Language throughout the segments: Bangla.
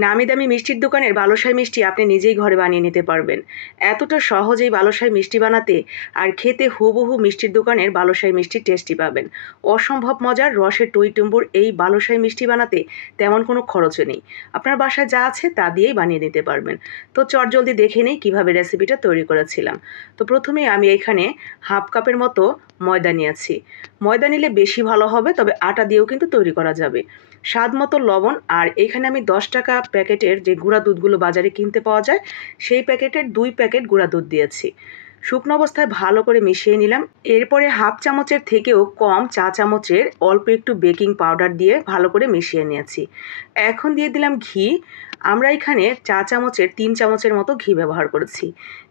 নামি দামি মিষ্টির দোকানের বালুশাহী মিষ্টি আপনি নিজেই ঘরে বানিয়ে নিতে পারবেন। এতটা সহজেই বালুশাহী মিষ্টি বানাতে, আর খেতে হুবহু মিষ্টির দোকানের বালুশাহী মিষ্টি টেস্টি পাবেন। অসম্ভব মজার রসের টইটুম্বুর এই বালুশাহী মিষ্টি বানাতে তেমন কোনো খরচও নেই। আপনার বাসায় যা আছে তা দিয়েই বানিয়ে নিতে পারবেন। তো চটজলদি দেখে নিই কীভাবে রেসিপিটা তৈরি করেছিলাম। তো প্রথমেই আমি এখানে হাফ কাপের মতো ময়দা নিয়েছি। ময়দা নিলে বেশি ভালো হবে, তবে আটা দিয়েও কিন্তু তৈরি করা যাবে। স্বাদ মতো লবণ, আর এখানে আমি 10 টাকা প্যাকেটের যে গুঁড়া দুধগুলো বাজারে কিনতে পাওয়া যায় সেই প্যাকেটের 2 প্যাকেট গুঁড়া দুধ দিয়েছি। শুকনো অবস্থায় ভালো করে মিশিয়ে নিলাম। এরপরে হাফ চামচের থেকেও কম চা চামচের অল্প একটু বেকিং পাউডার দিয়ে ভালো করে মিশিয়ে নিয়েছি। এখন দিয়ে দিলাম ঘি। আমরা এখানে চা চামচের 3 চামচের মতো ঘি ব্যবহার করেছি।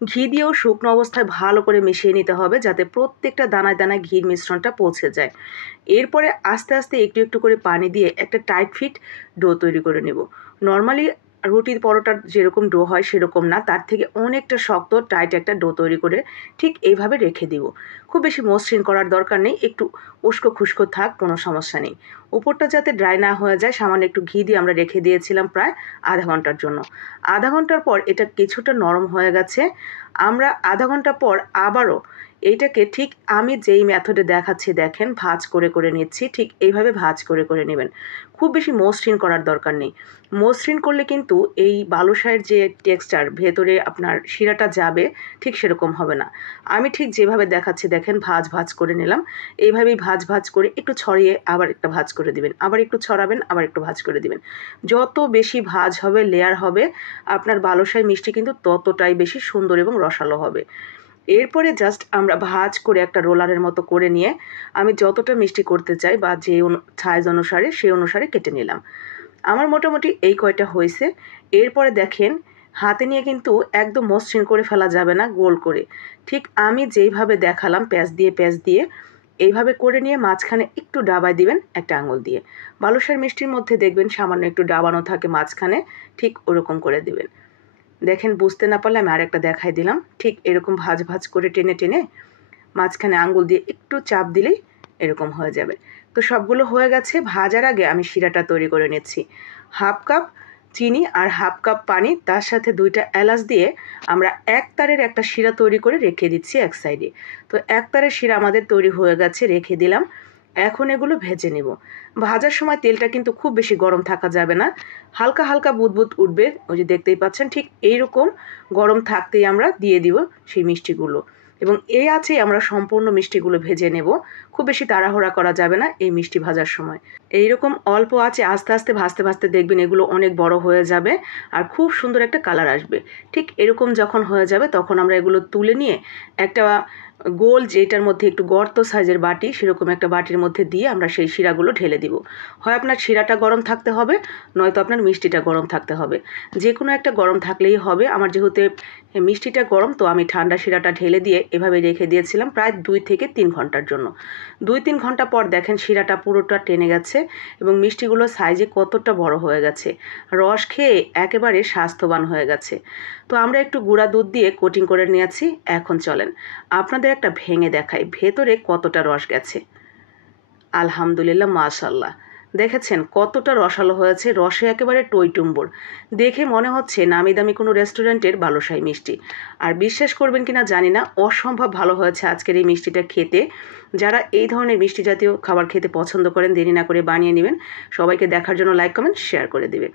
ঘি দিয়েও শুকনো অবস্থায় ভালো করে মিশিয়ে নিতে হবে, যাতে প্রত্যেকটা দানায় দানায় ঘির মিশ্রণটা পৌঁছে যায়। এরপরে আস্তে আস্তে একটু একটু করে পানি দিয়ে একটা টাইট ফিট ডো তৈরি করে নেব। নর্মালি রুটির পরোটার যেরকম ডো হয় সেরকম না, তার থেকে অনেকটা শক্ত টাইট একটা ডো তৈরি করে ঠিক এইভাবে রেখে দিব। খুব বেশি মসৃণ করার দরকার নেই, একটু উস্কো খুস্কো থাক, কোনো সমস্যা নেই। উপরটা যাতে ড্রাই না হয়ে যায় সামান্য একটু ঘি দিয়ে আমরা রেখে দিয়েছিলাম প্রায় আধা ঘন্টার জন্য। আধা ঘন্টার পর এটা কিছুটা নরম হয়ে গেছে। আমরা আধা ঘন্টা পর আবারও এইটাকে ঠিক আমি যেই মেথডে দেখাচ্ছি দেখেন, ভাঁজ করে করে নিচ্ছি। ঠিক এইভাবে ভাঁজ করে করে নেবেন। খুব বেশি মসৃণ করার দরকার নেই। মসৃণ করলে কিন্তু এই বালুশাহের যে টেক্সচার, ভেতরে আপনার শিরাটা যাবে, ঠিক সেরকম হবে না। আমি ঠিক যেভাবে দেখাচ্ছি দেখেন, ভাঁজ ভাঁজ করে নিলাম। এইভাবেই ভাঁজ ভাঁজ করে একটু ছড়িয়ে আবার একটা ভাঁজ করে দিবেন, আবার একটু ছড়াবেন, আবার একটু ভাঁজ করে দিবেন। যত বেশি ভাঁজ হবে, লেয়ার হবে, আপনার বালুশাহী মিষ্টি কিন্তু ততটাই বেশি সুন্দর এবং রসালো হবে। এরপরে জাস্ট আমরা ভাঁজ করে একটা রোলারের মতো করে নিয়ে আমি যতটা মিষ্টি করতে চাই বা যে সাইজ অনুসারে সেই অনুসারে কেটে নিলাম। আমার মোটামুটি এই কয়টা হয়েছে। এরপরে দেখেন, হাতে নিয়ে কিন্তু একদম মসৃণ করে ফেলা যাবে না, গোল করে ঠিক আমি যেইভাবে দেখালাম প্যাঁচ দিয়ে এইভাবে করে নিয়ে মাঝখানে একটু ডাবায় দিবেন একটা আঙুল দিয়ে। বালুশাহীর মিষ্টির মধ্যে দেখবেন সামান্য একটু ডাবানো থাকে মাঝখানে, ঠিক ওরকম করে দিবেন। দেখেন, বুঝতে না পারলে আমি আরেকটা দেখাই দিলাম। ঠিক এরকম ভাঁজ ভাঁজ করে টেনে টেনে মাঝখানে আঙ্গুল দিয়ে একটু চাপ দিলেই এরকম হয়ে যাবে। তো সবগুলো হয়ে গেছে। ভাজার আগে আমি শিরাটা তৈরি করে নিচ্ছি। হাফ কাপ চিনি আর হাফ কাপ পানি, তার সাথে 2টা এলাচ দিয়ে আমরা এক তারের একটা শিরা তৈরি করে রেখে দিচ্ছি এক সাইডে। তো এক তারের শিরা আমাদের তৈরি হয়ে গেছে, রেখে দিলাম। এখন এগুলো ভেজে নেব। ভাজার সময় তেলটা কিন্তু খুব বেশি গরম থাকা যাবে না, হালকা হালকা বুদবুদ উঠবে, ওই যে দেখতেই পাচ্ছেন। ঠিক এইরকম গরম থাকতেই আমরা দিয়ে দিব সেই মিষ্টিগুলো, এবং এই আছেই আমরা সম্পূর্ণ মিষ্টিগুলো ভেজে নেব। খুব বেশি তাড়াহুড়া করা যাবে না এই মিষ্টি ভাজার সময়। এইরকম অল্প আছে আস্তে আস্তে ভাজতে ভাজতে দেখবেন এগুলো অনেক বড় হয়ে যাবে আর খুব সুন্দর একটা কালার আসবে। ঠিক এরকম যখন হয়ে যাবে তখন আমরা এগুলো তুলে নিয়ে একটা গোল, যেটার মধ্যে একটু গর্ত সাইজের বাটি, সেরকম একটা বাটির মধ্যে দিয়ে আমরা সেই শিরাগুলো ঢেলে দিব। হয় আপনার শিরাটা গরম থাকতে হবে, নয়তো আপনার মিষ্টিটা গরম থাকতে হবে। যে কোনো একটা গরম থাকলেই হবে। আমার যেহেতু মিষ্টিটা গরম, তো আমি ঠান্ডা শিরাটা ঢেলে দিয়ে এভাবে রেখে দিয়েছিলাম প্রায় 2 থেকে 3 ঘন্টার জন্য। 2-3 ঘন্টা পর দেখেন শিরাটা পুরোটা টেনে গেছে এবং মিষ্টিগুলো সাইজে কতটা বড় হয়ে গেছে। রস খেয়ে একেবারে স্বাস্থ্যবান হয়ে গেছে। তো আমরা একটু গুঁড়া দুধ দিয়ে কোটিং করে নিয়েছি। এখন চলেন আপনাদের একটা ভেঙে দেখাই ভেতরে কতটা রস গেছে। আলহামদুলিল্লাহ, মাশাল্লাহ, দেখেছেন কতটা রসালো হয়েছে। রসে একেবারে টইটুম্বুর। দেখে মনে হচ্ছে নামি দামি কোনো রেস্টুরেন্টের বালুশাহী মিষ্টি। আর বিশ্বাস করবেন কিনা জানি না, অসম্ভব ভালো হয়েছে আজকের এই মিষ্টিটা খেতে। যারা এই ধরনের মিষ্টি জাতীয় খাবার খেতে পছন্দ করেন, দেরি না করে বানিয়ে নেবেন। সবাইকে দেখার জন্য লাইক কমেন্ট শেয়ার করে দিবেন।